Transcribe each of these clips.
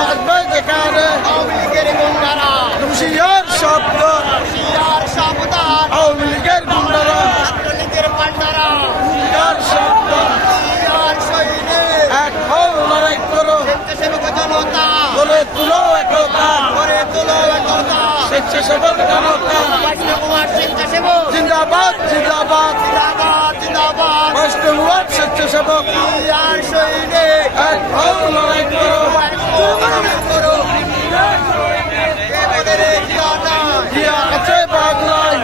আসবে যেখানে আওয়ামী লীগের গুন্ডারা হুঁশিয়ার শব্দ হুঁশিয়ার সাবধান আওয়ামী লীগের গুন্ডারা ছাত্রলীগের পান্ডারা হুঁশিয়ার শব্দ হুঁশিয়ার সৈনিক এক হও লড়াই করো স্বেচ্ছাসেবক জনতা গড়ে তুলো একতা গড়ে তোলো একতা স্বেচ্ছাসেবক জনতা বৈষ্ণব কুমার স্বেচ্ছাসেবক জিন্দাবাদ জিন্দাবাদ জিন্দাবাদ জিন্দাবাদ বৈষ্ণব স্বেচ্ছাসেবক হুঁশিয়ার সৈনিক এক হও লড়াই করো করো এবারে জিয়ানা জিয়া আছে বাংলায়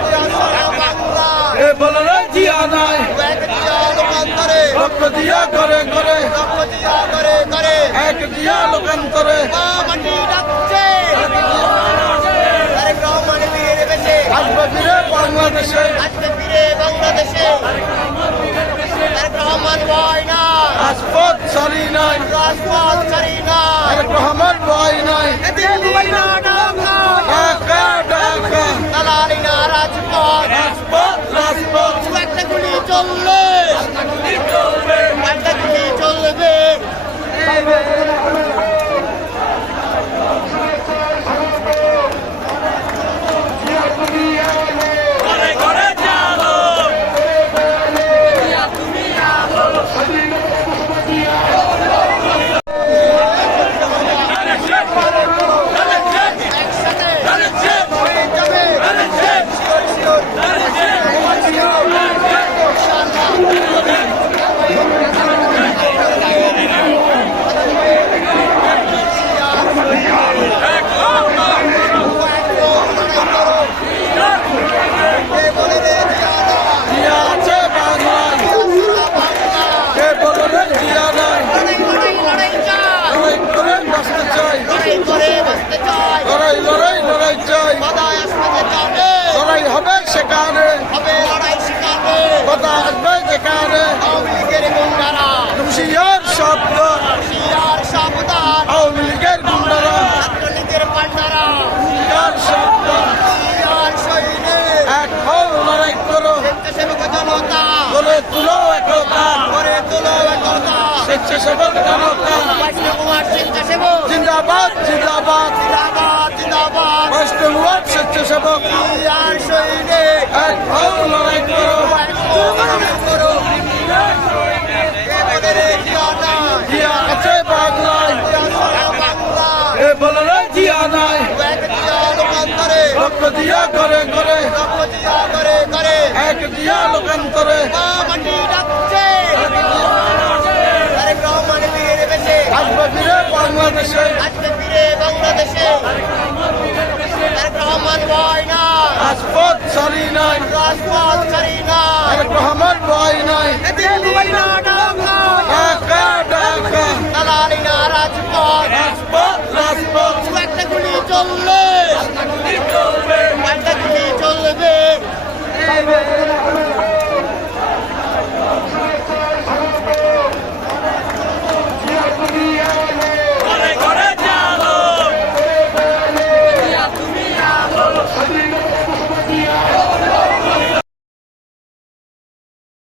বাংলা এ বলো রে জিয়া নাই এক জিয়া লোকান্তরে রক্ত দিয়া করে করে রক্ত জিয়া করে করে এক জিয়া লোকান্তরে মাটি ডাকছে তারেক রহমানের বীরের বেশে আসবে ফিরে বাংলাদেশে আজকে ফিরে বাংলাদেশে তারেক রহমান ভয় না রাজপথ ছাড়ি নাই রাজপথ ছাড়ি না তারেক রহমান ভয় নাই দিল্লি না ঢাকা ঢাকা ঢাকা দালালি না রাজপথ রাজপথ রাজপথ একটা গুলি চললে একটা গুলি চলবে একসাথে হয়ে যাবে শিওর জিয়া আছে বাংলায় এ বলো রে জিয়া নাই লড়াই করে বাঁচতে চাই লড়াই লড়াই চাই লড়াই হবে সেখানে কথা আসবে যেখানে হুঁশিয়ার শব্দ আওয়ামী লীগের গুন্ডারা হুঁশিয়ার শব্দ এক হও লড়াই করো গড়ে তুলো একতা স্বেচ্ছাসেবক জনতা জিন্দাবাদ জিন্দাবাদ বৈষ্ণব স্বেচ্ছাসেবক এক হও লড়াই করো জিয়া আছে বাংলায় এ বলো রে জিয়া নাই রক্ত দিয়া করে করে এক জিয়া লোকান্তরে মাটি ডাকছে তারেক রহমানের বীরের বেশে আসবে ফিরে বাংলাদেশে আজকে ফিরে বাংলাদেশে তারেক রহমান ভয় না রাজপথ ছাড়ি নাই রাজপথ ছাড়ি না তারেক রহমান ভয় নাই দিল্লি না ঢাকা ঢাকা ঢাকা দালালি না রাজপথ রাজপথ রাজপথ একটা গুলি চললে একটা গুলি